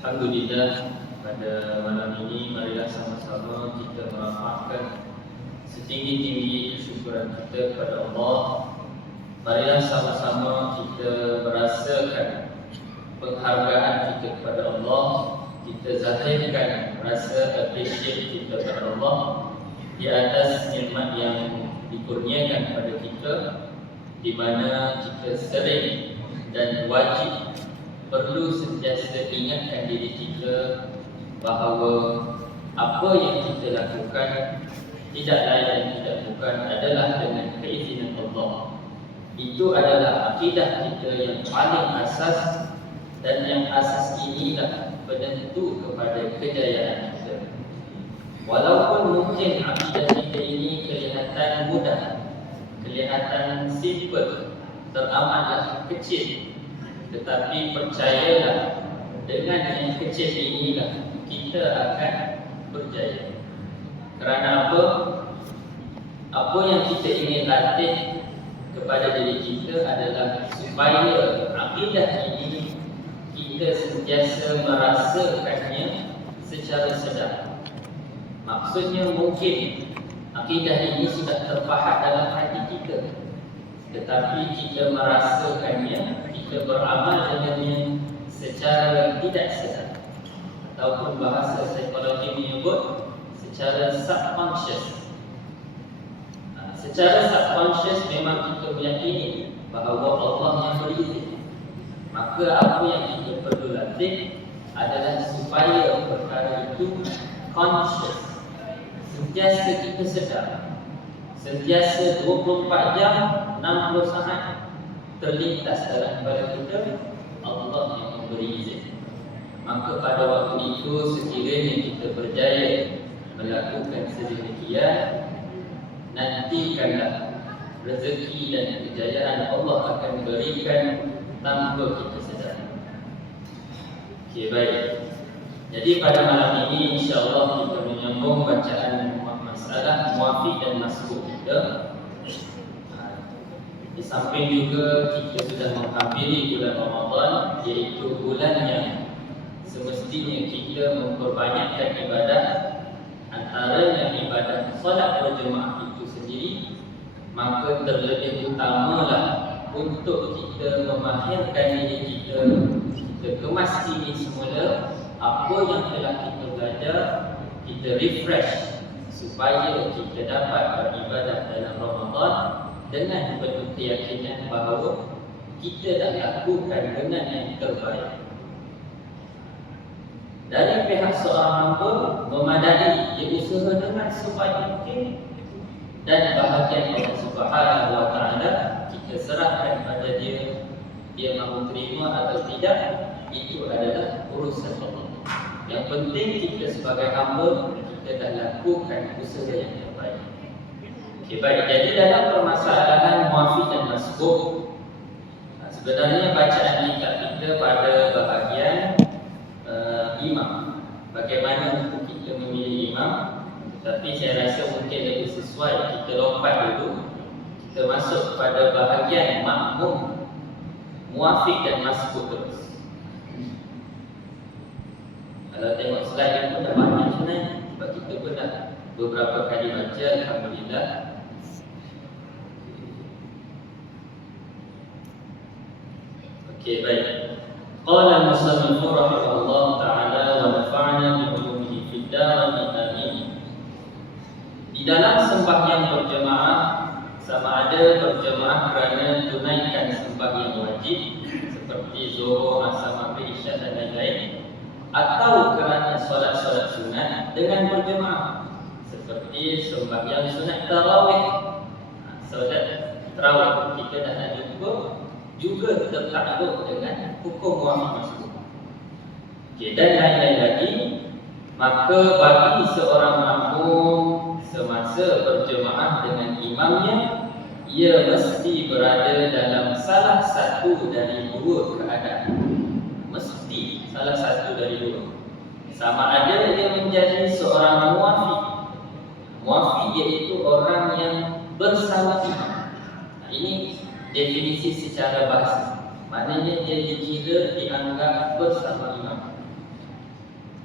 Alhamdulillah, pada malam ini marilah sama-sama kita merapatkan setinggi-tinggi kesyukuran kita kepada Allah. Marilah sama-sama kita merasakan penghargaan kita kepada Allah, kita zahirkan rasa appreciate kita kepada Allah di atas nikmat yang dikurniakan kepada kita, di mana kita sering dan wajib perlu sentiasa ingatkan diri kita bahawa apa yang kita lakukan tidak lain dan tidak bukan adalah dengan keizinan Allah. Itu adalah akidah kita yang paling asas, dan yang asas inilah penentu kepada kejayaan kita. Walaupun mungkin akidah kita ini kelihatan mudah, kelihatan simple, teramatlah kecil, tetapi percayalah, dengan yang kecil inilah kita akan berjaya. Kerana apa? Apa yang kita ingin latih kepada diri kita adalah supaya akidah ini kita sentiasa merasakannya secara sedar. Maksudnya mungkin akidah ini sudah terpahat dalam hati kita, tetapi kita merasakannya, kita beramal dengannya secara tidak sedar, ataupun bahasa psikologi menyebut secara subconscious. Secara subconscious memang kita meyakini bahawa Allah yang berizin. Maka apa yang kita perlu latih adalah supaya perkara itu conscious, sentiasa kita sedar, sentiasa 24 jam 60 saat terlintas dalam kepala kita Allah yang memberi izin. Maka pada waktu itu sekiranya kita berjaya melakukan sedemikian, nantikanlah rezeki dan kejayaan Allah akan berikan tanpa kita sedar. Okey, baik. Jadi pada malam ini insya-Allah kita menyambung bacaan masalah muafiq dan masbuk kita. Di samping juga kita sudah menghampiri bulan Ramadan, iaitu bulan yang semestinya kita memperbanyakkan ibadah. Antaranya ibadah solat berjemaah itu sendiri, maka terlebih utamalah untuk kita memahirkan diri kita, kita kemas diri semula apa yang telah kita belajar, kita refresh supaya kita dapat beribadah dalam Ramadan dengan penuh keyakinan bahawa kita dah lakukan dengan yang terbaik. Dari pihak seorang hamba memadai, dia usaha dengan sebaik mungkin, dan bahagian Allah Subhanahu wa Ta'ala kita serahkan pada dia. Dia mahu terima atau tidak, itu adalah urusan Allah. Yang penting kita sebagai hamba, kita dah lakukan usaha yang terbaik. Okey, baik. Jadi dalam permasalahan muafiq dan masbuk, sebenarnya bacaan kita pada bahagian imam, bagaimana untuk kita memilih imam. Tapi saya rasa mungkin lebih sesuai kita lompat dulu, kita masuk pada bahagian makmum, muafiq dan masbuk terus. Kalau tengok slide yang pun dah banyak sebenarnya, sebab kita pun dah beberapa kali baca, alhamdulillah. Okey, baik. Qala al-musannif rahimahullah ta'ala wa nafa'na bi ulumihi fid darain amin. Di dalam sembahyang berjemaah, sama ada berjemaah kerana tunaikan sembahyang wajib seperti zuhur, asar, maghrib, isyak dan lain-lain, atau kerana solat-solat sunat dengan berjemaah seperti sembahyang sunat tarawih. Solat tarawih kita dah ada juga tertakluk dengan hukum muafiq masbuk. Okey, dan lain-lain lagi. Maka bagi seorang makmum semasa berjemaah dengan imamnya, ia mesti berada dalam salah satu dari dua keadaan. Mesti salah satu dari dua. Sama ada dia menjadi seorang muafiq. Muafiq iaitu orang yang bersama imam. Ini definisi secara bahasa. Maknanya dia dikira, dianggap bersama imam.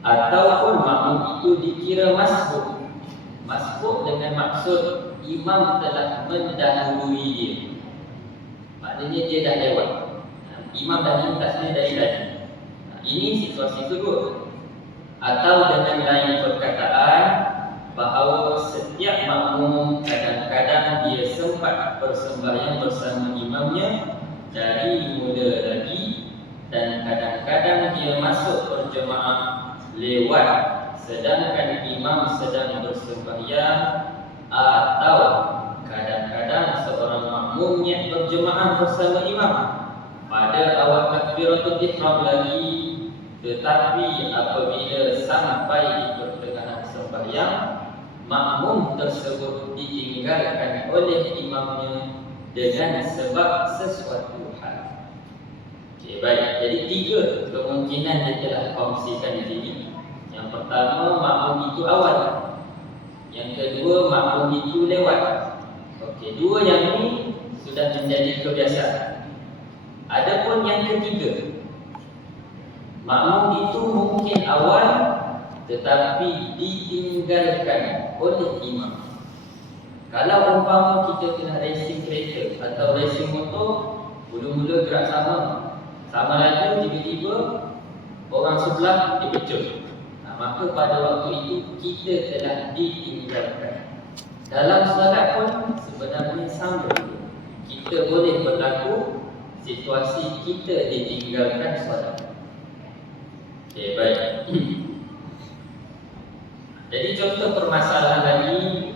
ataupun makmum itu dikira masbuk. Masbuk dengan maksud imam telah mendahului dia, maknanya dia dah lewat. Imam dah lintas dia dari tadi. Ini situasi kedua. Atau dengan lain perkataan, bahawa setiap makmum kadang-kadang dia sempat bersembahyang bersama imamnya dari mula lagi, dan kadang-kadang dia masuk berjemaah lewat sedangkan imam sedang bersembahyang, atau kadang-kadang seorang makmum niat berjemaah bersama imam pada awal takbiratul ihram lagi, tetapi apabila sampai di pertengahan sembahyang, makmum tersebut ditinggalkan oleh imamnya dengan sebab sesuatu hal. Okey, baik. Jadi 3 kemungkinan yang telah kongsikan di sini. Yang pertama, makmum itu awal. Yang kedua, makmum itu lewat. Okey, 2 yang ini sudah menjadi kebiasaan. Adapun yang ketiga, makmum itu mungkin awal tetapi ditinggalkan oleh imam. Kalau umpama kita kena racing kereta atau racing motor, mula-mula gerak sama laju, tiba-tiba orang sebelah dipecah. Maka pada waktu itu kita telah ditinggalkan. Dalam solat pun sebenarnya sama. Kita boleh berlaku situasi kita ditinggalkan solat. Okey, baik. Jadi contoh permasalahan lagi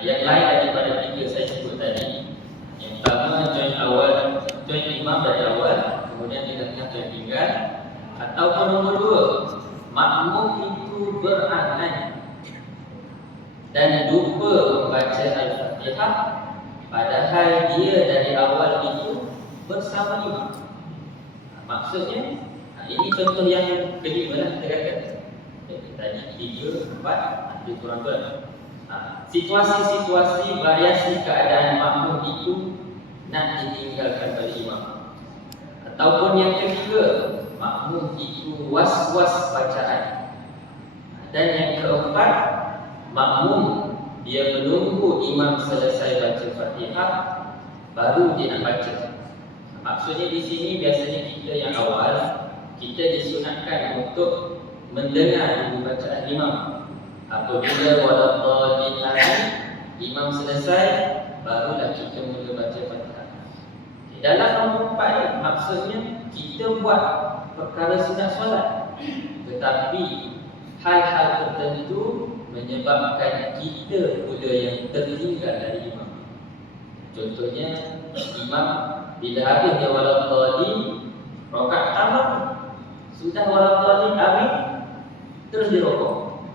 yang lain daripada 3 saya sebut tadi. Yang pertama, join imam dari awal, kemudian di tengah tertinggal. Ataupun nombor 2, makmum itu berangan dan lupa membaca Al-Fatihah, padahal dia dari awal itu bersama imam. Maksudnya, ini contoh yang kelima lah kita kata. Tadi 3, 4, lebih kurang 2. Situasi-situasi variasi keadaan makmum itu nak ditinggalkan oleh imam. Ataupun yang ketiga, makmum itu was-was bacaan. Dan yang keempat, makmum dia menunggu imam selesai baca Fatihah baru dia nak baca. Maksudnya di sini biasanya kita yang awal, kita disunatkan untuk mendengar dulu bacaan imam. Apabila waladhdallin imam selesai, barulah kita mula baca Fatihah. Dalam nombor 4 ni, maksudnya kita buat perkara sunat solat, tetapi hal-hal tertentu menyebabkan kita pula yang tertinggal dari imam. Contohnya, imam bila habis dia waladhdallin, rakaat pertama sudah waladhdallin amin, terus dia rukuk.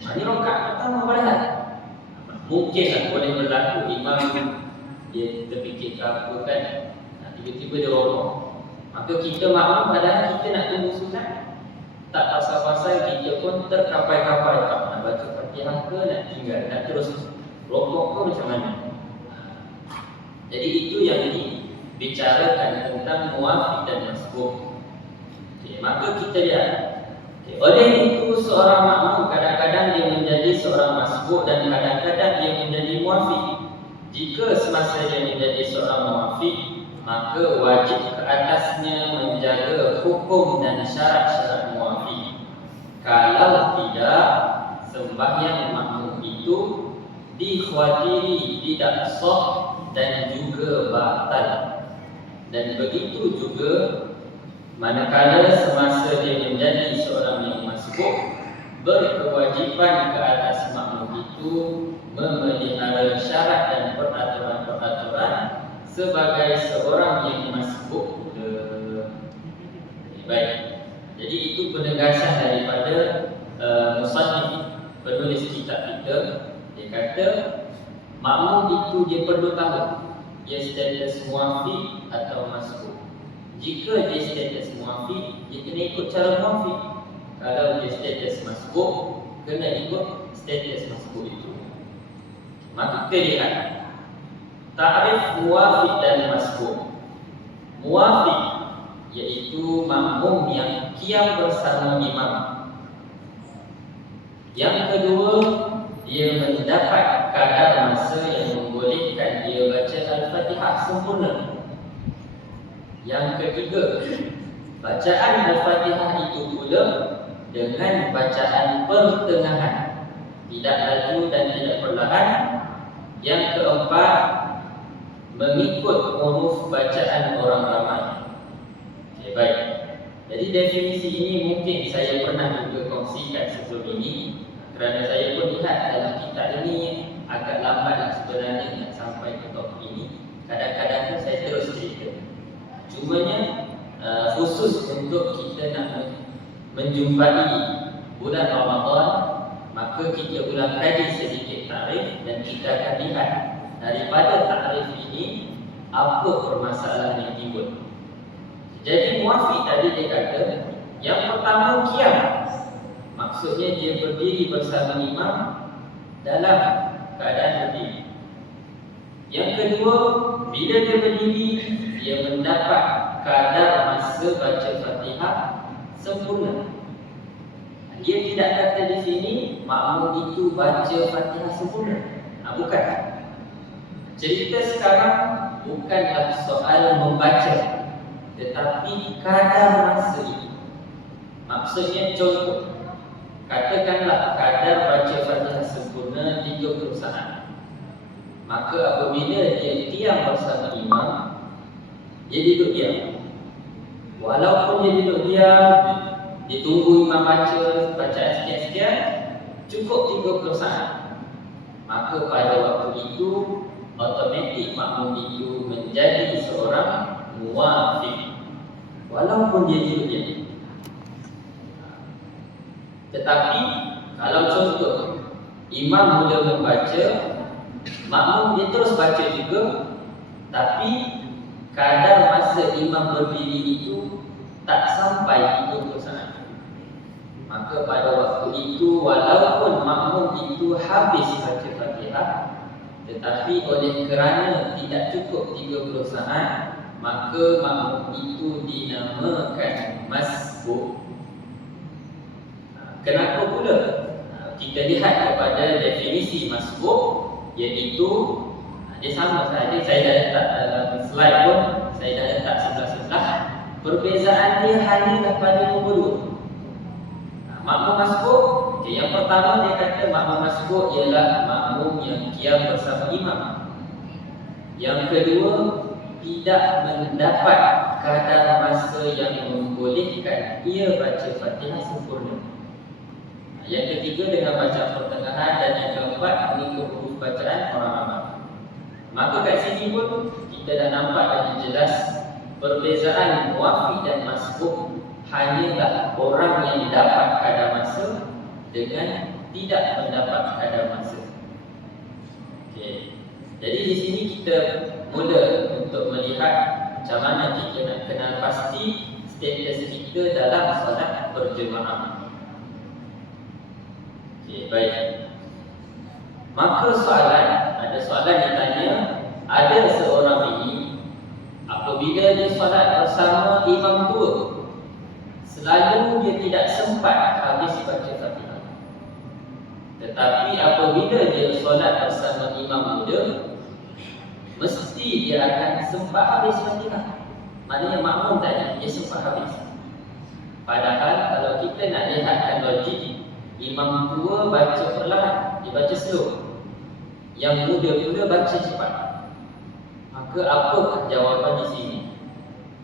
Ini rakaat pertama padahal mungkin boleh berlaku imam dia terfikir apa kan, tiba-tiba dia rokok. Maka kita makmum padahal kita nak tunggu sunat, tak pasal-pasal kita pun terkapai-kapai nak baca Fatihah ke, nak tinggal, nak terus rokok ke macam mana. Jadi itu yang dibicarakan tentang muafiq dan masbuk. Maka kita lihat, oleh itu seorang makmum kadang-kadang dia menjadi seorang masbuk dan kadang-kadang dia menjadi muafiq. Jika semasa dia menjadi seorang muafiq, maka wajib ke atasnya menjaga hukum dan syarat-syarat muafiq. Kalau tidak, sembahyang makmum itu dikhawatiri tidak sah dan juga batal. Dan begitu juga manakala semasa dia menjadi seorang yang masbuk, berkewajipan ke atas makmum itu memelihara syarat dan peraturan-peraturan sebagai seorang yang masbuk pula. Baik. Jadi itu penegasan daripada musannif, penulis kitab kita. Dia kata makmum itu dia perlu tahu dia status muafiq atau masbuk. Jika dia status muafiq, dia kena ikut cara muafiq. Kalau dia status masbuk, kena ikut status masbuk itu. Maka kita lihat ta'rif muafiq dan masbuk. Muafiq iaitu makmum yang qiyam bersama imam Yang kedua, dia mendapat kadar masa yang membolehkan dia baca Al-Fatihah sempurna. Yang ketiga, bacaan Al-Fatihah itu pula dengan bacaan pertengahan, tidak laju dan tidak perlahan. Yang keempat, mengikut huruf bacaan orang ramai. Okay, baik. Jadi definisi ini mungkin saya pernah juga kongsikan sebelum ini, kerana saya pun lihat dalam kitab ini agak lambat sebenarnya nak sampai ke topik ini. Kadang-kadang pun saya terus cerita. Cumanya khusus untuk kita nak menjumpai bulan Ramadan, maka kita ulang kaji sedikit takrif dan kita akan lihat daripada takrif ini apa permasalahan yang timbul. Jadi Muafiq tadi dia kata, yang pertama qiyam, maksudnya dia berdiri bersama imam dalam keadaan berdiri. Yang kedua, bila dia berdiri, dia mendapat kadar masa baca Fatihah sempurna. Dia tidak kata di sini makmum itu baca Fatihah sempurna. Bukan. Cerita sekarang bukanlah soal membaca, tetapi kadar masa itu. Maksudnya contoh, katakanlah kadar baca Fatihah sempurna 30 saat. Maka apabila dia diam bersama imam, dia duduk diam. Walaupun dia duduk diam, dia tunggu imam baca bacaan sekian-sekian, cukup 30 saat. Maka pada waktu itu automatik makmum itu menjadi seorang muwafiq, walaupun dia duduk diam. Tetapi kalau contoh imam mula membaca, makmum dia terus baca juga, tapi kadar masa imam berdiri itu tak sampai 30 saat. Maka pada waktu itu walaupun makmum itu habis baca Fatihah, tetapi oleh kerana tidak cukup 30 saat, maka makmum itu dinamakan masbuk. Kenapa pula? Kita lihat kepada definisi masbuk, iaitu dia sama saja. Saya dah letak dalam slide pun, saya dah letak sebelah-sebelah. Perbezaan dia hanya pada nombor 2. Makmum masbuk, yang pertama dia kata makmum masbuk ialah makmum yang qiyam bersama imam. Yang kedua, tidak mendapat kadar masa yang membolehkan ia baca Fatihah sempurna. Yang ketiga dengan bacaan pertengahan, dan yang keempat mengikut huruf bacaan orang ramai. Maka kat sini pun kita dah nampak lagi jelas perbezaan muwafiq dan masbuk hanyalah orang yang dapat kadar masa dengan tidak mendapat kadar masa. Okey. Jadi di sini kita mula untuk melihat macam mana kita nak kenal pasti status kita dalam solat berjemaah. Okey, baik. Maka ada soalan ditanya, ada seorang ini apabila dia solat bersama imam tua, selalu dia tidak sempat habis baca Fatihah. Tetapi apabila dia solat bersama imam muda, mesti dia akan sempat habis Fatihah. Maknanya makmum tadi dia sempat habis. Padahal kalau kita nak lihatkan logik, imam tua baca perlahan, dia baca slow. Yang muda pula baca cepat. Maka apa jawapan di sini?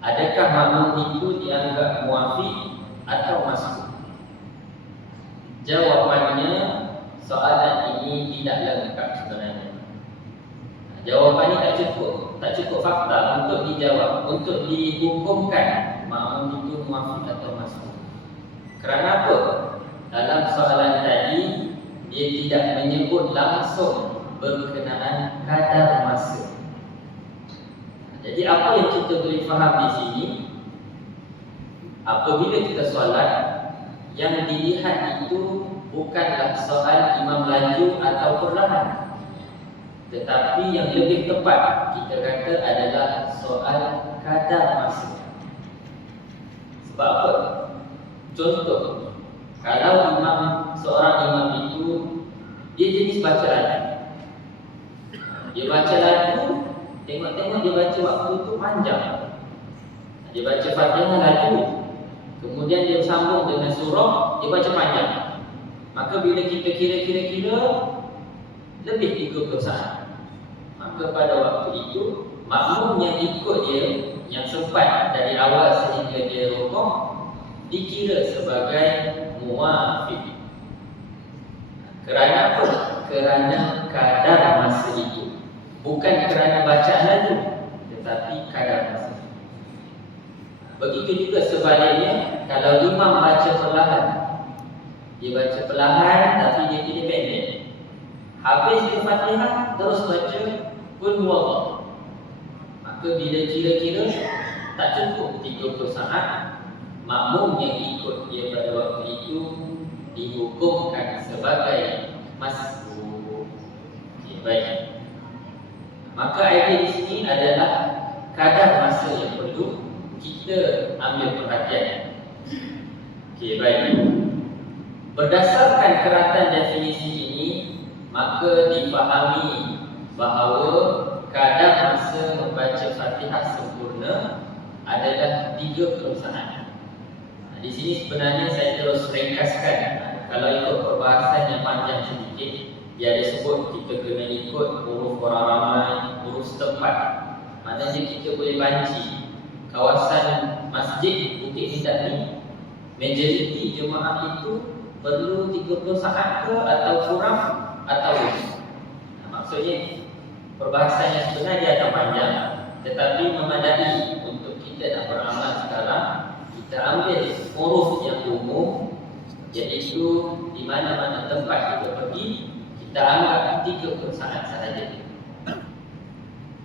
Adakah makmum itu dianggap muwafiq atau masbuk? Jawapannya, soalan ini tidak lengkap sebenarnya. Jawapan ini tak cukup fakta untuk dijawab, untuk dihukumkan makmum itu muwafiq atau masbuk. Kerana apa? Dalam soalan tadi, dia tidak menyebut langsung berkenaan kadar masa. Jadi apa yang kita boleh faham di sini, apabila kita solat, yang dilihat itu bukanlah soal imam laju atau perlahan, tetapi yang lebih tepat kita kata adalah soal kadar masa. Sebab apa? Contoh, Kalau seorang imam itu dia jenis baca lagu. Dia baca lagu, tengok-tengok dia baca waktu itu panjang. Dia baca Fatihah lagu, kemudian dia sambung dengan surah, dia baca panjang. Maka bila kita kira-kira lebih 30 saat, maka pada waktu itu makmum yang ikut dia, yang sempat dari awal sehingga dia rukuk, dikira sebagai muwafiq. Kerana apa? Kerana kadar masa itu, bukan kerana bacaan lagu, tetapi kadar masa. Begitu juga sebaliknya, kalau imam baca perlahan, dia baca perlahan tapi dia pilih pendek. Habis dia Fatihah terus baca Qul huwallah. Maka bila kira-kira tak cukup 30 saat, makmum yang ikut dia pada waktu itu dihukumkan sebagai masbuk. Okay, baik. Maka idea di sini adalah kadar masa yang perlu kita ambil perhatian. Okey, baik. Berdasarkan keratan definisi ini, maka difahami bahawa kadar masa membaca Fatihah sempurna adalah 30 saat. Di sini sebenarnya saya terus ringkaskan. Kalau ikut perbahasan yang panjang sedikit, dia ada sebut kita kena ikut huruf orang ramai, huruf setempat. Maknanya kita boleh banci kawasan masjid Bukit Indah ni, majoriti jemaah itu perlu 30 saat ke atau kurang atau lebih. Maksudnya perbahasan yang sebenarnya akan panjang, tetapi memadai untuk kita nak beramal sekarang. Kita ambil huruf yang umum, iaitu di mana-mana tempat kita pergi, kita anggap 30 saat sahaja.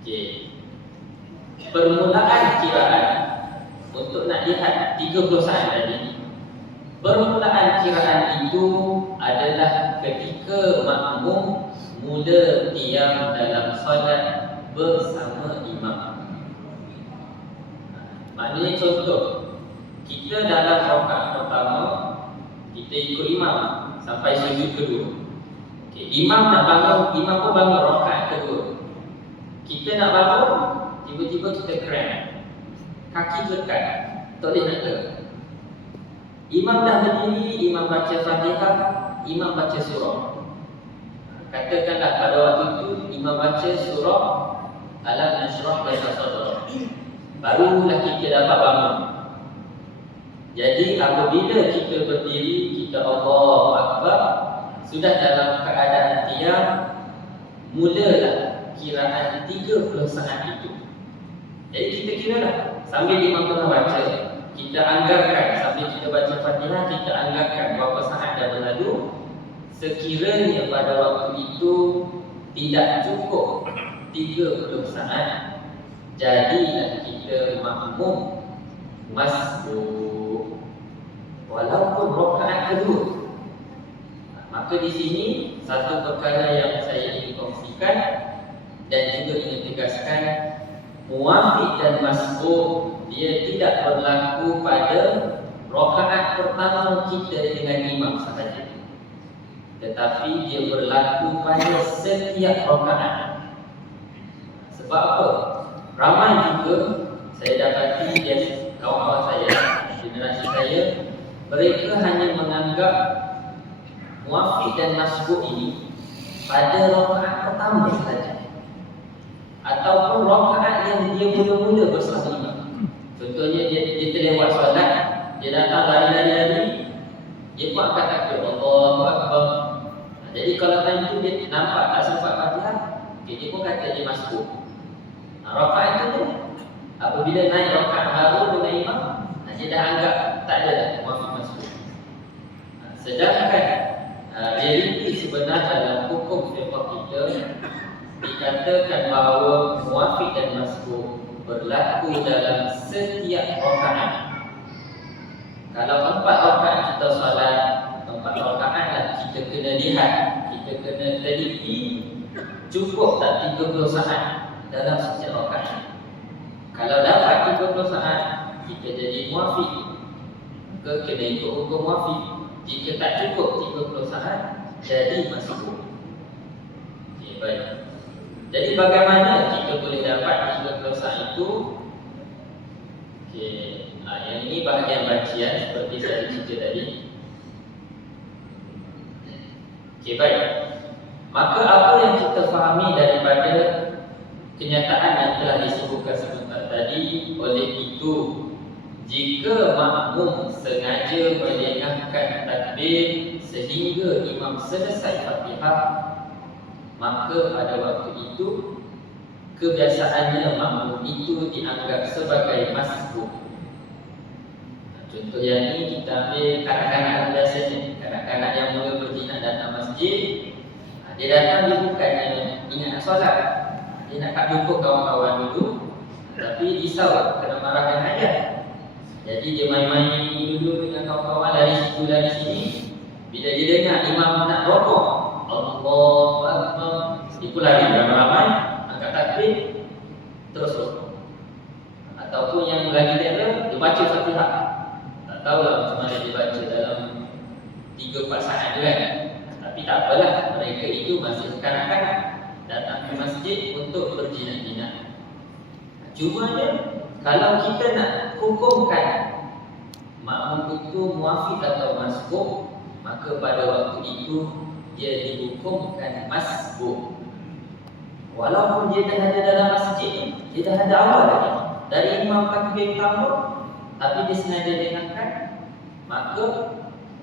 Okey. Permulaan kiraan untuk nak lihat 30 saat tadi. Permulaan kiraan itu adalah ketika makmum mula qiyam dalam solat bersama imam. Maknanya contoh, kita dalam rakaat pertama kita ikut imam sampai sujud kedua. Okay, imam nak bangun, imam pun bangun rakaat kedua. Kita nak bangun, tiba-tiba kita cramp, kaki berkat, tak boleh nak gerak. Imam dah berdiri, imam baca Fatihah, imam baca surah. Katakanlah pada waktu itu imam baca surah Alam Nashrah Laka Sadrak, barulah kita dapat bangun. Jadi apabila kita berdiri, kita Allahu Akbar, sudah dalam keadaan qiyam, mulalah kiraan 30 saat itu. Jadi kita kira lah, sambil imam tengah baca, kita anggarkan, sambil kita baca Fatihah, kita anggarkan berapa saat dah berlalu. Sekiranya pada waktu itu tidak cukup 30 saat, jadilah kita makmum masbuk walaupun rakaat kedua. Maka di sini satu perkara yang saya ingin kongsikan dan juga ingin tegaskan, muwafiq dan masbuk dia tidak berlaku pada rakaat pertama kita dengan imam sahaja, tetapi dia berlaku pada setiap rakaat. Sebab apa? Ramai juga saya dapati kawan-kawan saya, generasi saya, mereka hanya menganggap muwafiq dan masbuk ini pada rakaat pertama sahaja, ataupun rakaat yang dia mula-mula bersama imam. Contohnya dia terlewat solat, dia datang lari-lari, dia pun akan takbir Allahu Akbar. Jadi kalau time tu dia nampak tak sempat Fatihah, dia pun kata dia masbuk. Rakaat itu dia, apabila naik rakaat baru dengan imam, dia dah anggap tak ada dah muwafiq masbuk. Sedangkan realiti sebenar dalam hukum fiqh kita dikatakan bahawa muwafiq dan masbuk berlaku dalam setiap rakaat. Kalau 4 rakaat kita solat, 4 rakaat lah kita kena lihat, kita kena teliti cukup tak 30 saat dalam setiap rakaat. Kalau dapat 30 saat, kita jadi muwafiq, maka kena ikut hukum muwafiq. Jika tak cukup 30 saat, jadi masbuk. Okey, baik. Jadi bagaimana kita boleh dapat 30 saat itu? Okey, yang ini bahagian bacaan seperti saya cerita tadi. Okey, baik. Maka apa yang kita fahami daripada kenyataan yang telah disebutkan sebentar tadi, oleh itu jika makmum sengaja melengahkan takbir sehingga imam selesai Fatihah, maka pada waktu itu kebiasaannya makmum itu dianggap sebagai masbuk. Contoh yang ini kita ambil kanak-kanak biasanya. Kanak-kanak yang mula berjinak datang masjid, dia datang dia bukannya ingat nak solat, dia nak jumpa kawan-kawan dulu, tapi risau kena marahkan ayah. Jadi dia main-main dulu dengan kawan-kawan dari situ dari sini. Bila dia dengar imam nak rokok, Allahu Akbar, dia pun lari ramai-ramai, angkat takbir, terus rokok. Ataupun yang lagi dia baca Fatihah. Tak tahulah macam mana dia baca dalam 3-4 saat je kan. Tapi tak apalah, mereka itu masih kanak-kanak datang ke masjid untuk berjinak-jinak. Cuma dia, kalau kita nak hukumkan makmum itu muafiq atau masbuk, maka pada waktu itu dia dihukumkan masbuk. Walaupun dia dah ada dalam masjid, dia dah ada awal lagi dari imam takbir pertama, tapi dia sengaja dengarkan, maka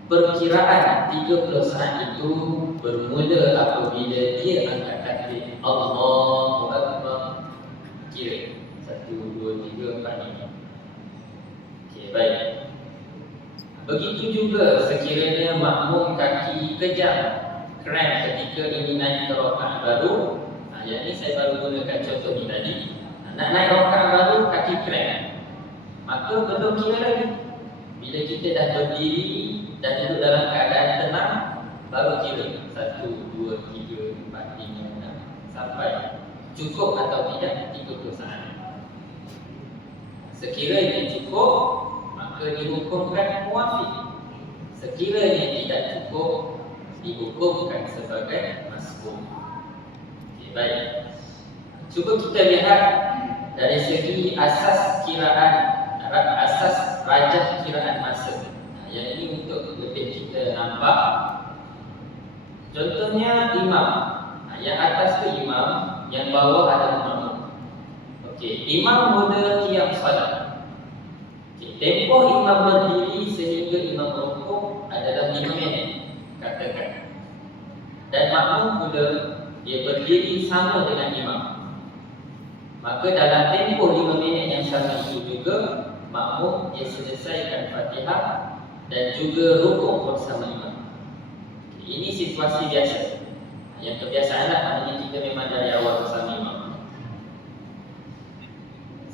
perkiraan 30 saat itu bermula apabila dia angkat takbir Allahu Akbar. Kira 1, 2, 3, 4, 5. Okey, baik. Begitu juga sekiranya makmum kaki kejam, cramp ketika ini naik ke rakaat baru. Yang ini saya baru gunakan contoh ni tadi. Nak naik rakaat baru kaki cramp, maka belum kira lagi. Bila kita dah berdiri dan duduk dalam keadaan tenang, baru kira 1, 2, 3, 4, 5, 6 sampai cukup atau tidak 30 saat. Sekiranya cukup, maka dihukumkan muafiq. Sekiranya tidak cukup, dihukumkan sebagai masbuk. Okay, baik. Cuba kita lihat dari segi asas kiraan, asas rajah kiraan masa. Yang ini untuk lebih kita nampak. Contohnya imam. Yang atas tu imam, yang bawah ada makmum. Okey, imam mula qiyam solat. Okey, tempoh imam berdiri sehingga imam rukuk adalah 5 minit, katakan. Dan makmum mula dia berdiri sama dengan imam. Maka dalam tempoh 5 minit yang sama itu juga makmum dia selesaikan Fatihah dan juga rukuk bersama imam. Okey, ini situasi biasa. Yang kebiasaanlah, maknanya kita memang dari awal bersama imam.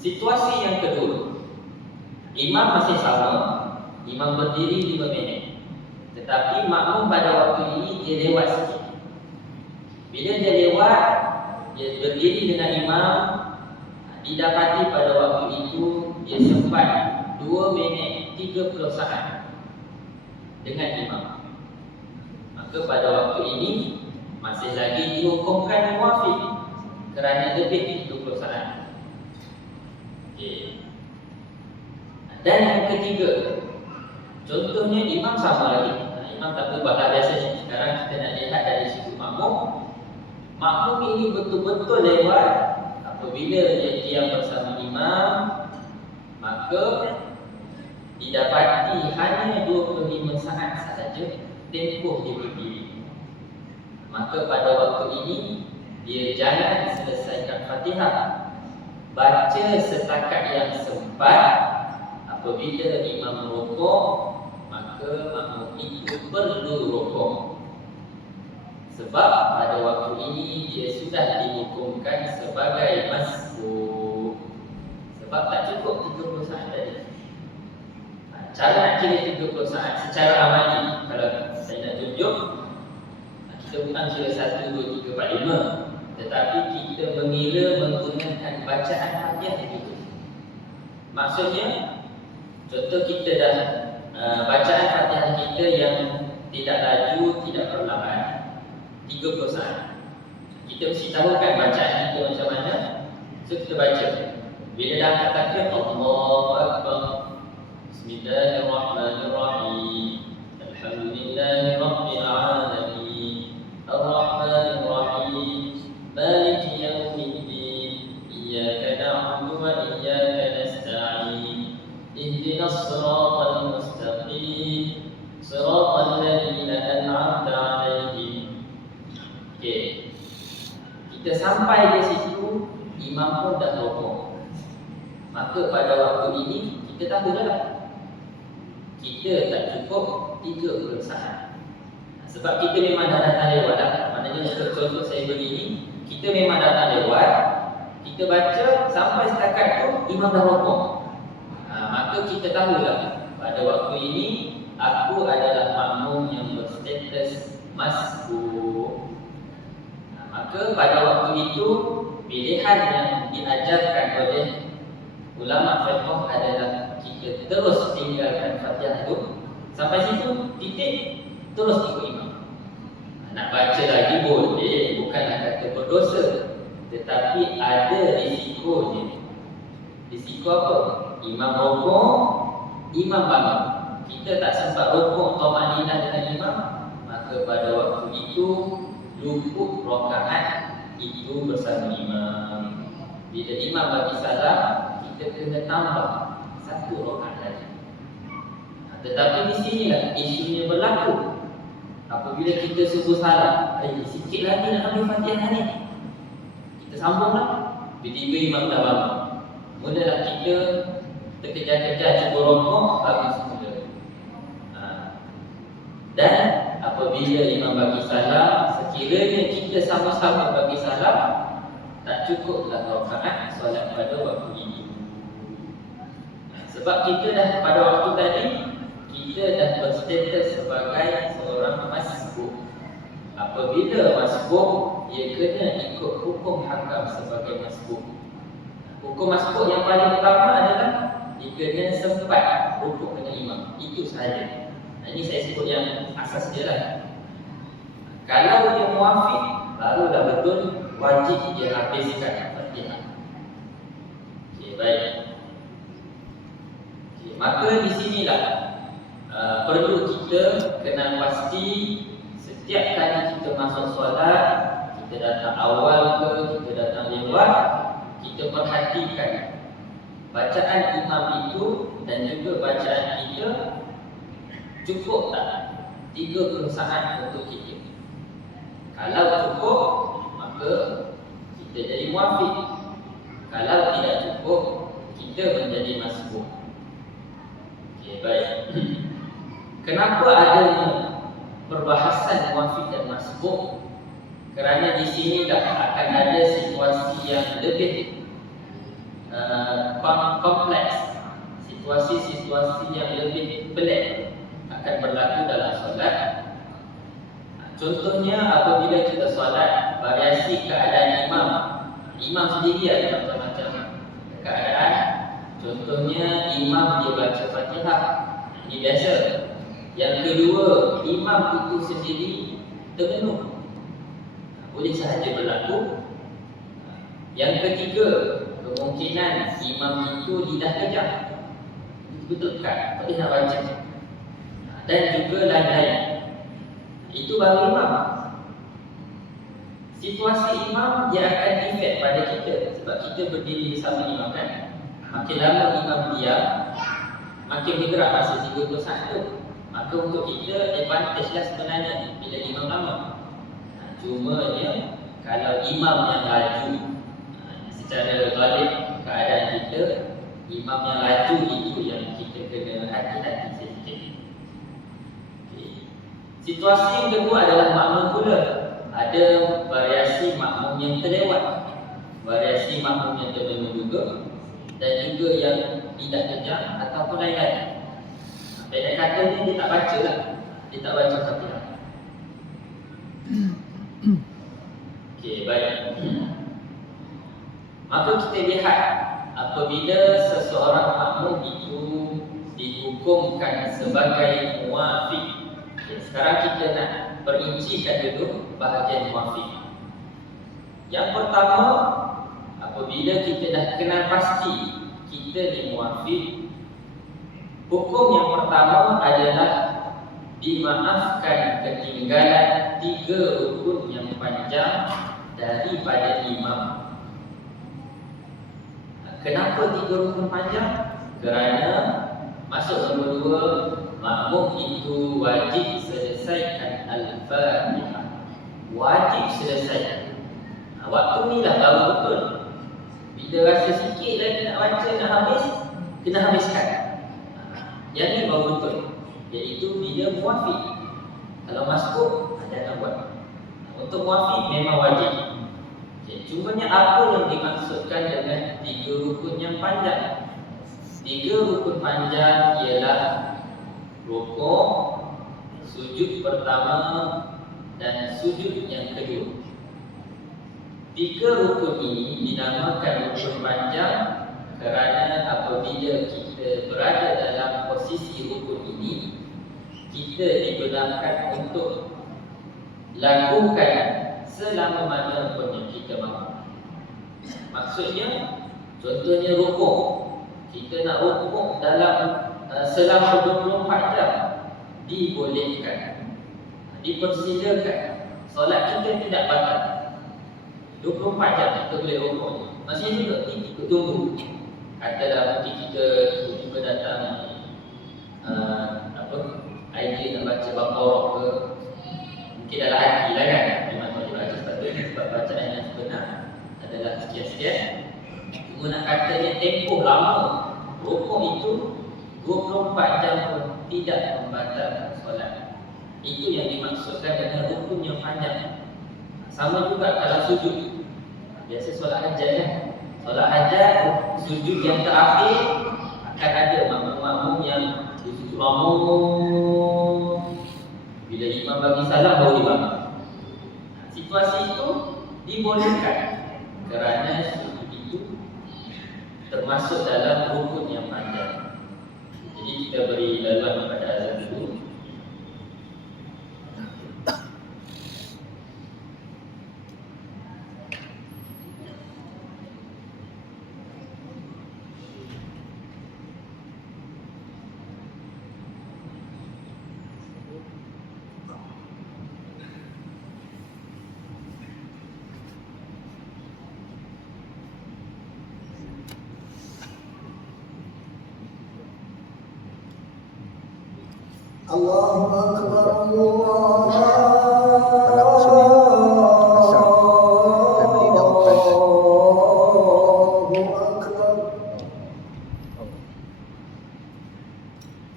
Situasi yang kedua, imam masih sama, imam berdiri 5 minit, tetapi makmum pada waktu ini dia lewat sikit. Bila dia lewat, dia berdiri dengan imam, didapati pada waktu itu dia sempat 2 minit 30 saat dengan imam. Maka pada waktu ini masih lagi dihukumkan muafiq kerana lebih 30 saat. Okey. Dan yang ketiga, contohnya imam sama lagi. Imam tak berubah lah biasanya. Sekarang kita nak lihat dari sisi makmum. Makmum ini betul-betul lewat. Apabila dia diam bersama imam, maka didapati hanya 25 saat sahaja tempoh dia berdiri. Maka pada waktu ini dia jangan selesaikan Fatihah, baca setakat yang sempat. Apabila imam rukuk, maka makmum itu perlu rukuk, sebab pada waktu ini dia sudah dihukumkan sebagai masbuk. Sebab tak cukup 30 saat tadi. Cara nak kira 30 saat secara amali, kalau saya nak tunjuk, kita bukan kira 1, 2, 3, 4, 5, tetapi kita mengira menggunakan bacaan Fatihah itu. Maksudnya, contoh kita dah bacaan Fatihah kita yang tidak laju, tidak perlahan. 30 saat. Kita mesti tahu kan bacaan kita macam mana. So kita baca. Bila dah angkat takbir, Allahu Akbar, Bismillahirrahmanirrahim, Alhamdulillahi Rabbil Alamin, Ar-Rahmanir Rahim, Maliki Yawmiddin, Iyyaka na'budu wa iyyaka nasta'in, Ihdinas siratal mustaqim, Siratal ladzina an'amta 'alaihim. Okey. Kita sampai ke situ, imam pun dah rukuk. Maka pada waktu ini kita tahu dah kita tak cukup 30 saat. Sebab kita memang dah datang lewat dah. Maknanya untuk contoh saya begini, kita memang datang lewat, kita baca sampai setakat tu imam dah rukuk. Maka kita tahulah pada waktu ini aku adalah makmum yang berstatus masbuk. Maka pada waktu itu pilihan yang diajarkan oleh ulama fiqh adalah kita terus tinggalkan Fatihah itu sampai situ titik, terus ikut imam. Nak baca lagi boleh, bukanlah kata berdosa, tetapi ada risikonya. Risiko apa? Imam rukuk, imam bangun. Kita tak sempat rukuk thamaniyah dengan imam, maka pada waktu itu luput rakaat itu bersama imam. Bila imam bagi salam, kita kena tambah satu rakaat lagi. Tetapi di sinilah isunya berlaku. Apabila kita subuh salam, sikit lagi nak ambil Fatihah ni, kita sambunglah. Tiba-tiba imam dah bangun, mulalah kita terkejar-kejar cuba rokok, bagi semula. Dan apabila imam bagi salam, sekiranya kita sama-sama bagi salam, tak cukuplah rakaat solat pada waktu itu. Sebab kita dah pada waktu tadi, kita dah berstatus sebagai seorang masbuk. Apabila masbuk, dia kena ikut hukum hakam sebagai masbuk. Hukum masbuk yang paling utama adalah dia kena sempat rukuk dengan imam. Itu sahaja. Ini saya sebut yang asas dia lah. Kalau dia muafiq, barulah betul wajib dia habiskan Fatihah. Okey, baik. Maka di sinilah perlu kita kena pasti setiap kali kita masuk solat, kita datang awal ke, kita datang lewat, kita perhatikan bacaan imam itu dan juga bacaan kita cukup tak 30 saat untuk kita. Kalau cukup, maka kita jadi muafiq. Kalau tidak cukup, kita menjadi masbuk. Okey, baik. Kenapa adanya perbahasan muafiq dan masbuk? Kerana di sini dah akan ada situasi yang lebih kompleks, situasi-situasi yang lebih pelik akan berlaku dalam solat. Contohnya apabila kita solat, variasi keadaan imam sendiri ada macam-macam keadaan. Contohnya imam dia baca Fatihah, ini biasa. Yang kedua, imam itu sendiri termenung, boleh sahaja berlaku. Yang ketiga, kemungkinan imam itu lidah kejam, betul kan Fatihah baca, dan juga lain-lain. Itu baru imam. Situasi imam dia akan efek pada kita, sebab kita berdiri bersama imam kan. Makin lama imam diam, makin bergerak masa 30 saat tu. Maka untuk kita advantage lah sebenarnya bila imam lama. Cumanya kalau imam yang laju, secara balik keadaan kita, imam yang laju itu yang kita kena hati-hati sedikit. Situasi yang kedua adalah makmum pula. Ada variasi makmum yang terlewat, variasi makmum yang termenung juga, dan juga yang tidak kejam ataupun lain-lain. Pendek katanya dia tak baca lah, dia tak baca Fatihah. Okey, baik. Maka kita lihat apabila seseorang makmum itu dihukumkan sebagai muafiq, Sekarang kita nak perincikan dulu bahagian muafiq. Yang pertama, apabila kita dah kenal pasti kita ni muafiq, hukum yang pertama adalah dimaafkan ketinggalan 3 rukun yang panjang daripada imam. Kenapa 3 rukun panjang? Kerana masuk nombor 2, makmum itu wajib selesaikan Al-Fatihah. Wajib selesai. Waktu ni dah tahu betul. Bila rasa sikit lagi nak baca, nak habis, kena habiskan. Yang ni baru betul. Iaitu bila muafiq. Kalau masbuk, jangan buat. Untuk muafiq memang wajib. Cumanya apa yang dimaksudkan dengan 3 rukun yang panjang? 3 rukun panjang ialah rukuk, sujud pertama dan sujud yang kedua. 3 rukun ini dinamakan rukun panjang kerana apabila kita berada dalam posisi rukun ini, kita dibenarkan untuk lakukan selama mana pun yang kita mahu. Maksudnya, contohnya rukuk. Kita nak rukuk dalam selama 24 jam, dibolehkan, dipersilakan. Solat kita tidak batal. 24 jam kita boleh rukuk. Masih juga kita tunggu. Katalah mungkin kita tiba datang idea nak baca Baqarah ke, mungkin dalam hati lah kan, memang tak boleh baca sepatutnya sebab bacaan yang sebenar adalah sekian-sekian. Cuma nak kata dia tempoh lama, rukuk itu 24 jam pun tidak membatalkan solat. Itu yang dimaksudkan dengan rukun yang panjang. Sama juga kalau sujud. Biasa solat hajat kan, solat hajat sujud yang terakhir akan ada makmum-makmum yang sujud lama. Bila imam bagi salam baru dibangun. Situasi itu dibolehkan kerana sujud itu termasuk dalam rukun yang panjang. Jadi kita beri laluan kepada azan dulu. Allahu Akbar, Allahu Kalau sini asal family dah open. Akbar,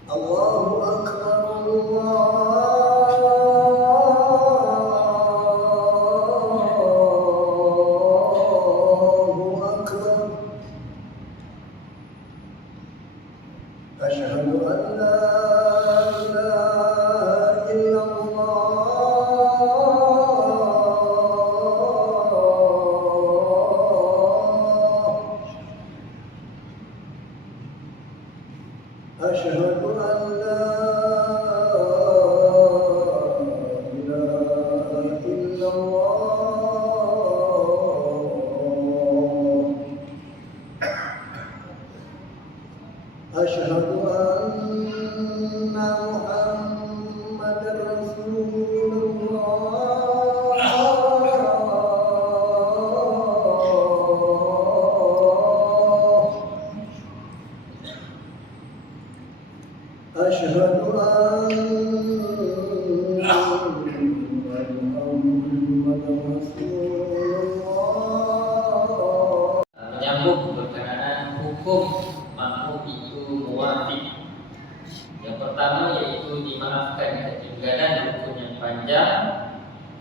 Allahu Akbar, Allahu Akbar. Asyhadu an la أشهد أن لا إله إلا الله أشهد أن محمدا رسول الله أشهد أن محمدا رسول الله. Menyambung berkenaan hukum makmum itu muafiq. Yang pertama iaitu dimaafkan ketinggalan rukun yang panjang.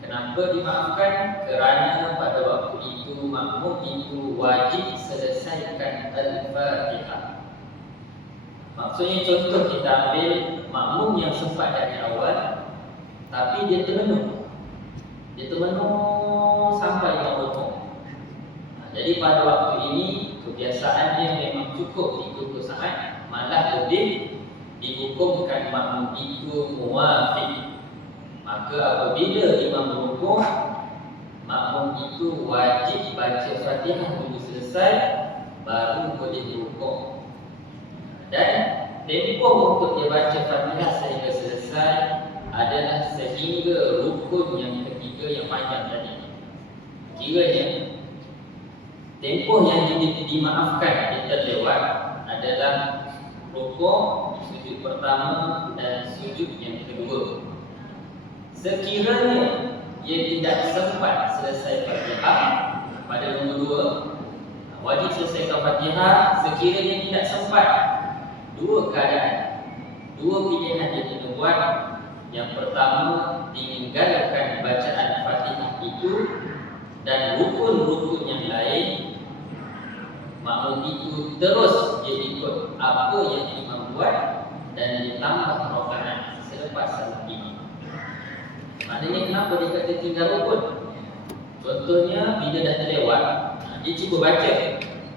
Kenapa dimaafkan? Kerana pada waktu itu makmum itu wajib selesaikan Al-Fatihah. Maksudnya contoh kita ambil makmum yang sempat dari awal, tapi dia termenung. Dia termenung sampai ke rukuk. Jadi pada waktu ini kebiasaan dia memang cukup 30 saat, malah lebih dihukumkan makmum itu muafiq. Maka apabila imam rukuk, makmum itu wajib baca Fatihah dulu selesai, baru boleh rukuk. Dan tempoh untuk dia baca Fatihah sehingga selesai adalah sehingga rukun yang ketiga yang panjang tadi. Kiranya tempoh yang dimaafkan dia terlewat adalah rukuk, sujud pertama dan sujud yang kedua. Sekiranya dia tidak sempat selesai Fatihah pada nombor 2, wajib selesaikan Fatihah. Sekiranya tidak sempat, dua keadaan, dua pilihan yang kita buat. Yang pertama, meninggalkan bacaan Fatihah itu, dan rukun-rukun yang lain makmum itu terus dia ikut apa yang imam buat dan ditambah rakaat selepas salat imam. Maknanya kenapa dia kata tinggal rukun? Contohnya bila dah terlewat, dia cuba baca,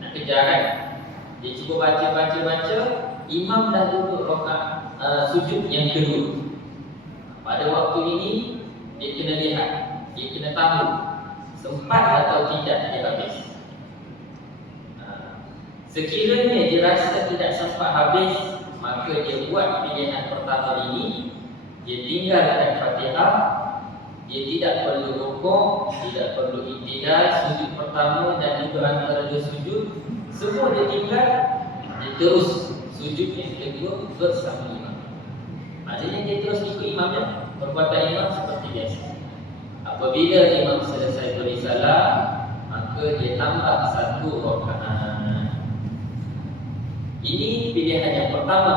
nak kejar kan? Dia cuba baca, imam dah duduk rakaat sujud yang kedua. Pada waktu ini dia kena lihat, dia kena tahu sempat atau tidak dia habis. Sekiranya dia rasa tidak sempat habis, maka dia buat pilihan pertama ini. Dia tinggalkan Fatihah, dia tidak perlu rukuk, tidak perlu i'tidal, sujud pertama dan juga antara dua sujud, semua dia tinggal, dia terus sujud yang kedua bersama imam. Maksudnya dia terus ikut imam je, perbuatan imam seperti biasa. Apabila imam selesai beri salam, maka dia tambah satu rakaat. Ini pilihan yang pertama.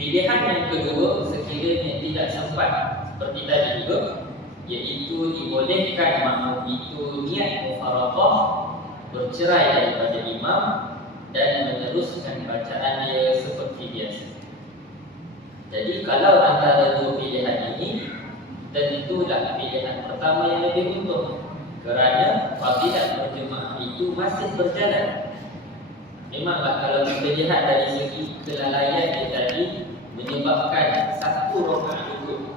Pilihan yang kedua, sekiranya tidak sempat seperti tadi juga, iaitu dibolehkan makmum itu niat mufaraqah, bercerai daripada imam dan meneruskan bacaan dia seperti biasa. Jadi kalau antara dua pilihan ini, tentulah pilihan pertama yang lebih untung, kerana fadilah berjemaah itu masih berjalan. Memanglah kalau kita lihat dari segi kelalaian dia tadi menyebabkan satu rakaat cukup,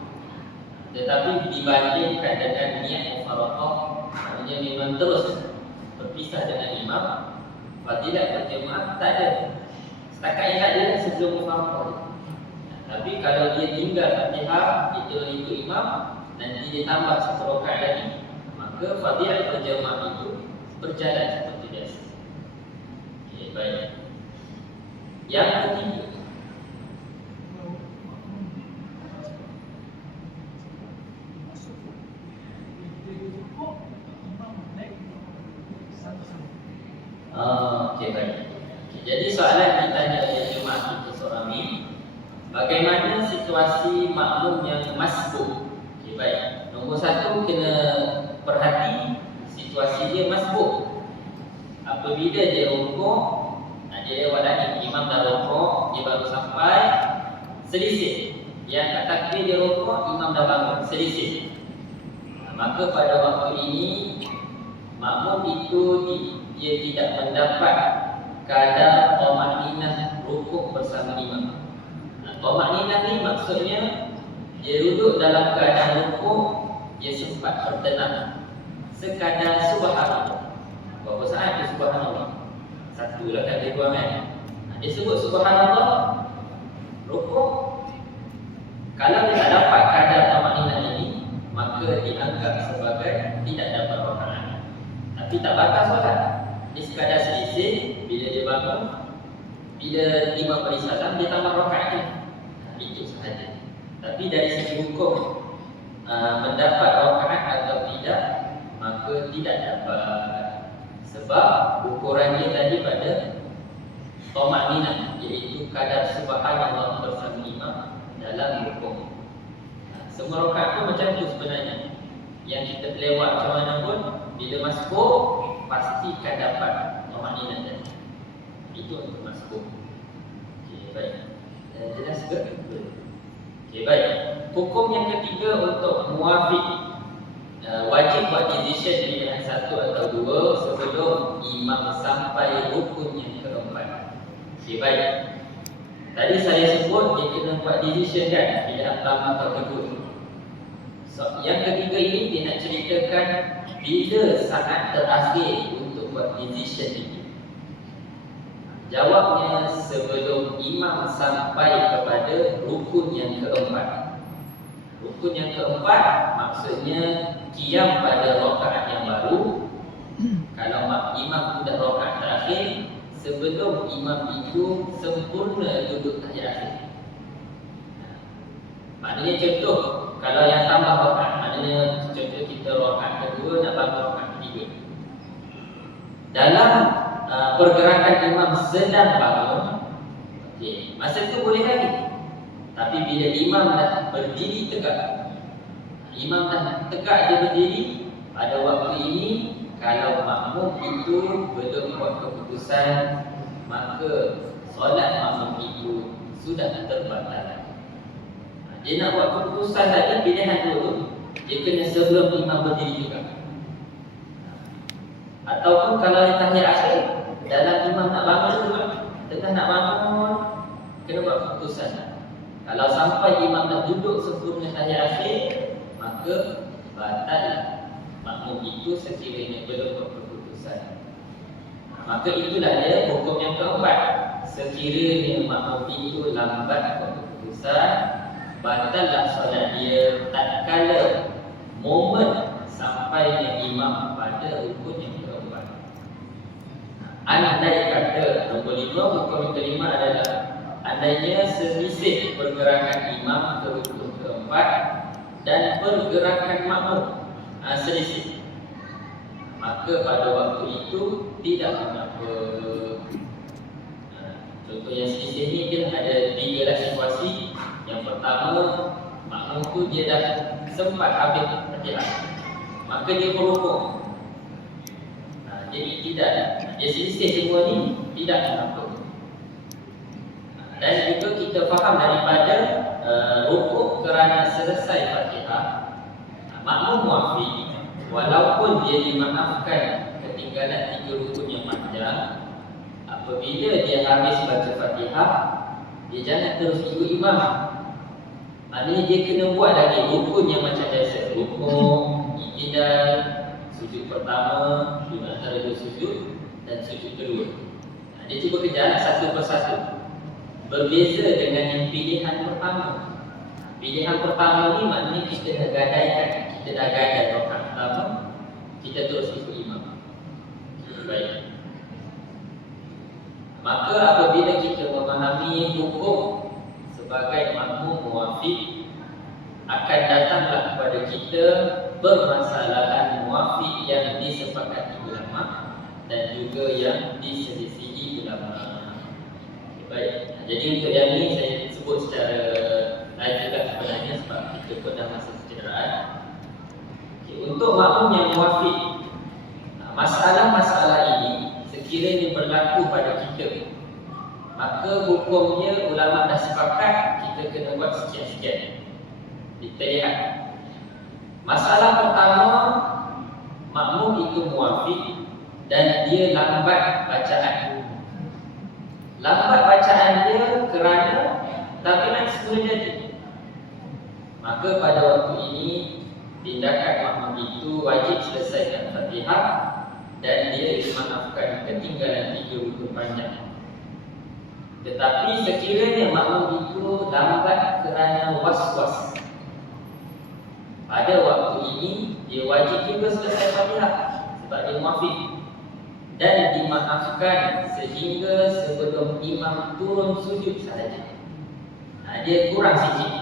tetapi dibandingkan dengan niat mufaraqah, maknanya memang terus berpisah dengan imam, fadilah berjemaah tak ada. Setakat yang ada sebelum mufaraqah. Tapi kalau dia tinggal Fatihah, dia ikut imam, nanti dia tambah satu rakaat lagi, maka fadilah berjemaah itu berjalan seperti biasa. Okey, baik. Yang ketiga, okey, baik. Jadi soalan ditanya oleh jemaah kita seorang ni, bagaimana situasi makmum yang masbuk? Okey, baik. Nombor satu, kena perhati situasi dia masbuk. Apabila dia rukuk, dia lewat lagi, imam dah rukuk, dia baru sampai, selisih. Dia angkat takbir, dia rukuk, imam dah bangun, selisih. Maka pada waktu ini makmum itu dia tidak mendapat kadar thama'ninah rukuk bersama imam. Thama'ninah ni maksudnya dia duduk dalam keadaan rukuk, dia sempat bertenang sekadar subhanallah. Berapa saat dia subhanallah? Satu lah kan dia buang kan. Dia sebut subhanallah, rukuk. Kalau dia tak dapat kadar thama'ninah ini, maka dianggap sebagai tidak dapat rakaat. Tapi tak batal solat. Dia sekadar selisih, bila dia bangun, bila imam beri salam, dia tambah rakaat ni. Itu sahaja. Tapi dari segi hukum mendapat rakaat atau tidak, maka tidak dapat. Sebab ukurannya tadi pada thama'ninah, iaitu kadar subhanallah bersama imam dalam hukum. Semua rakaat pun macam tu sebenarnya. Yang kita terlewat macam mana pun, bila masbuk pastikan dapat thama'ninah tadi. Itu untuk masbuk. Okey, baik. Jelas ke? Okey, baik. Hukum yang ketiga untuk muwafiq, wajib buat decision pilihan satu atau dua sebelum imam sampai rukun yang keempat. Okey, baik. Tadi saya sebut dia kena buat decision kan, pilihan pertama atau kedua. yang ketiga ini dia nak ceritakan bila saat terakhir untuk buat decision ini. Jawabnya sebelum imam sampai kepada rukun yang keempat. Rukun yang keempat maksudnya qiyam pada rakaat yang baru. Kalau imam sudah rakaat terakhir, sebelum imam itu sempurna duduk tahiyat akhir. Maknanya contoh, kalau yang tambah rakaat, maknanya contoh kita rakaat kedua nak bangun rakaat ketiga. Dalam pergerakan imam sedang bangun, masa itu boleh lagi. Tapi bila imam dah berdiri tegak, imam dah tegak dia berdiri, pada waktu ini kalau makmum itu belum buat keputusan, maka solat makmum itu sudah terbatal. Dia nak buat keputusan tadi, pilihan dulu, dia kena sebelum imam berdiri juga. Ataupun kalau yang tahiyat akhir, dalam imam nak bangun juga, tengah nak bangun, kena buat keputusan. Kalau sampai imam dah duduk sempurna tahiyat akhir, maka batal makmum itu sekiranya belum buat keputusan. Maka itulah dia hukum yang keempat. Sekiranya makmum itu lambat buat keputusan, batallah solat dia tatkala momen sampainya imam pada rukun yang keempat. Andai kata nombor 5, hukum yang kelima adalah andainya selisih pergerakan imam ke rukun keempat dan pergerakan makmum selisih, maka pada waktu itu tidak mengapa. Contoh yang selisih ni dia ada 3 situasi. Yang pertama, makmum tu dia dah sempat habis Fatihah, maka dia berrukuk. Jadi tidak, dia selisih semua ni tidak mengapa. Dan juga kita faham daripada rukuk kerana selesai Fatihah, makmum muafiq walaupun dia dimaafkan ketinggalan 3 rukun yang panjang, apabila dia habis baca Fatihah, dia jangan terus ikut imam. Maknanya dia kena buat lagi rukun yang macam biasa, rukuk, i'tidal, sujud pertama, di antara 2 sujud, dan sujud kedua. Dia cuba kejar satu persatu. Berbeza dengan yang pilihan pertama. Pilihan pertama ni maknanya kita dah gadaikan, kita dah gadai rakaat pertama, kita terus ikut imam. Baik. Maka apabila kita memahami hukum sebagai makmum muwafiq, akan datanglah kepada kita permasalahan muwafiq yang disepakati ulama dan juga yang diselisihi ulama. Baik. Jadi untuk yang ini saya sebut secara lanjutan sebenarnya sebab kita pun dah masa kecederaan. Untuk makmum yang muwafiq, masalah-masalah ini sekiranya berlaku pada kita, maka hukumnya ulama dah sepakat kita kena buat sekian-sekian. Kita lihat. Masalah pertama, makmum itu muwafiq dan dia lambat bacaan. Lambat bacaan dia kerana tampilan semula jadi. Maka pada waktu ini tindakan makmum itu wajib selesaikan Fatihah dan dia dimaafkan ketinggalan 3 rukun panjang. Tetapi sekiranya makmum itu lambat kerana was-was, pada waktu ini dia wajib juga selesai Fatihah sebab dia muwafiq dan dimaafkan sehingga sebelum imam turun sujud sahaja. Dia kurang sikit.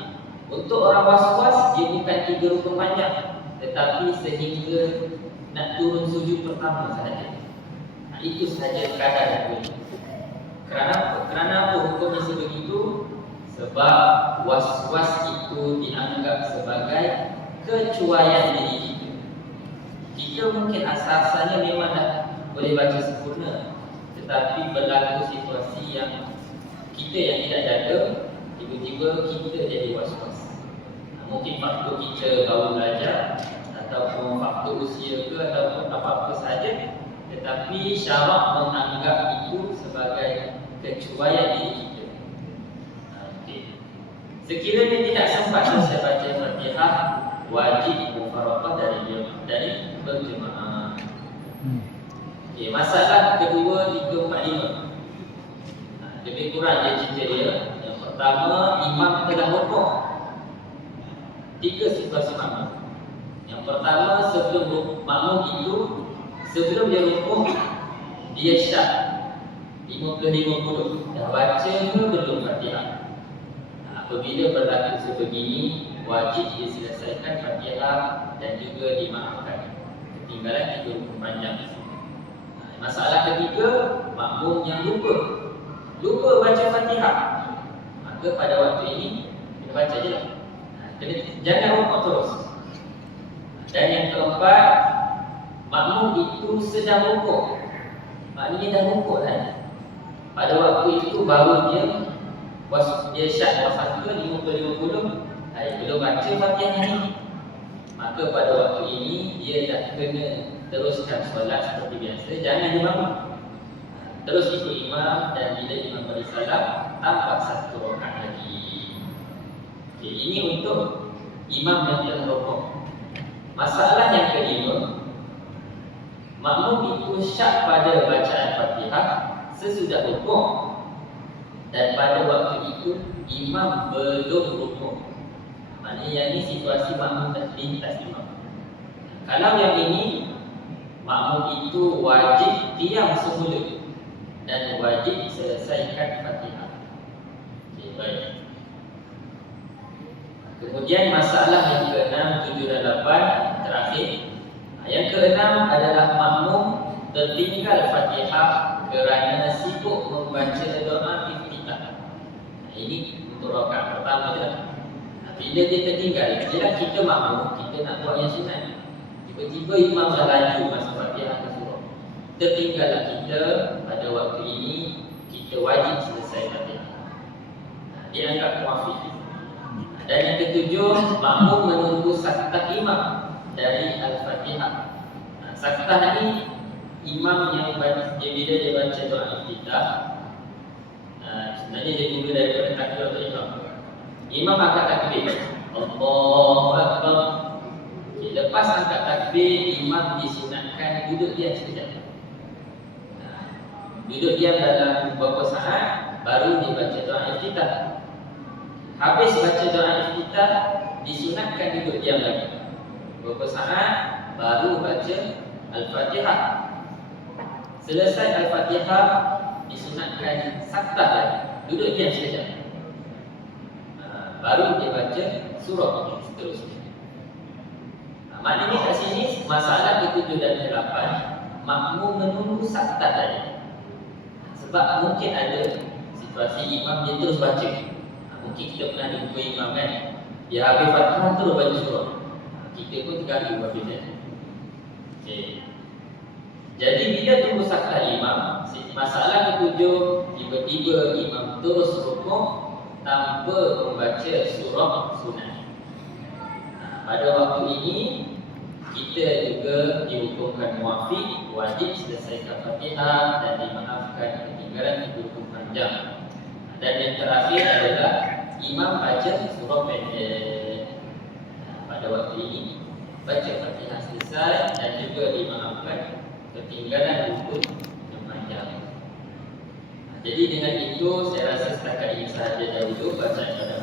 Untuk orang was-was, dia bukan 3 rukun panjang, tetapi sehingga nak turun sujud pertama sahaja. Itu sahaja kadar dia. Kerana apa hukumnya sebegitu? Sebab was-was itu dianggap sebagai kecuaian diri kita. Kita mungkin asal-asalnya memang dah boleh baca sempurna, tetapi berlaku situasi yang kita yang tidak jaga, tiba-tiba kita jadi was-was. Mungkin faktor kita baru belajar, ataupun faktor usia ke, ataupun apa-apa sahaja, tetapi syarak menganggap itu sebagai kecuaian diri kita. Sekiranya tidak sempat selesai baca Fatihah, wajib mufaraqah dari berjemaah. Okey, masalah kedua 345. Lebih kurang dia cerita dia. Yang pertama, imam telah rukuk. 3 situasi makmum. Yang pertama, sebelum makmum itu, sebelum dia rukuk, dia syak 50-50. Dah baca ke belum Fatihah? Apabila berlaku sebegini, wajib diselesaikan Fatihah dan juga dimaafkan ketinggalan 3 rukun panjang. Masalah ketiga, makmum yang lupa baca Fatihah, maka pada waktu ini kita baca je lah. Jangan rukuk terus. Dan yang keempat, makmum itu sedang rukuk, maknanya dah rukuk kan. Pada waktu itu baru dia syak wasangka 50-50, belum baca Fatihah ni, maka pada waktu ini dia dah kena teruskan solat seperti biasa. Jangan dia bangun, terus ikut imam, dan bila imam beri salam, tambah 1 rakaat lagi. Okay, ini untuk imam yang telah rukuk. Masalah yang kelima, makmum itu syak pada bacaan Fatihah sesudah rukuk, dan pada waktu itu imam belum rukuk. Maknanya yang ini situasi makmum dah lintas imam. Kalau yang ini, makmum itu wajib diam semula dan wajib selesaikan Fatihah. Okay, baik. Kemudian masalah yang ke-6, 7 dan 8 terakhir. Yang ke-6 adalah makmum tertinggal Fatihah kerana sibuk membaca doa iftitah. Ini untuk rakaat pertama je. Bila dia tertinggal, jelas kita makmum, kita nak buat yang sunat. Tiba-tiba imam dah laju masuk Fatihah ke surah. Tertinggallah kita pada waktu ini, kita wajib selesai Fatihah. Dianggap muafiq. Dan yang ketujuh, makmum menunggu saktah imam dari Al-Fatihah. Saktah ni imam yang bila dia baca doa iftitah, sebenarnya dia tunggu daripada takbiratul ihram. Imam angkat takbir, Allahu Akbar. Okay, lepas angkat takbir, imam disunatkan duduk diam sekejap. Duduk diam dalam beberapa saat, baru dibaca doa iftitah. Habis baca doa iftitah, disunatkan duduk diam lagi beberapa saat, baru baca Al-Fatihah. Selesai Al-Fatihah, disunatkan saktah lagi, duduk diam sekejap, baru dia baca surah seterusnya. Maknanya kat sini masalah ke-7 dan ke-8, makmum menunggu saktah tadi. Sebab mungkin ada situasi imam dia terus baca. Mungkin kita pernah jumpa imam kan, dia habis Fatihah terus baca surah. Kita pun terganggu habis dia. Okay. Jadi bila tunggu saktah imam, masalah ke-7, tiba-tiba imam terus rukuk tanpa membaca surah sunat. Pada waktu ini kita juga dihukumkan muafiq, wajib selesaikan Fatihah dan dimaafkan ketinggalan 3 rukun panjang. Dan yang terakhir adalah imam baca surah pendek. Pada waktu ini baca Fatihah selesai dan juga dimaafkan ketinggalan rukun yang panjang. Jadi dengan itu saya rasa setakat ini sahaja dahulu bacaan pada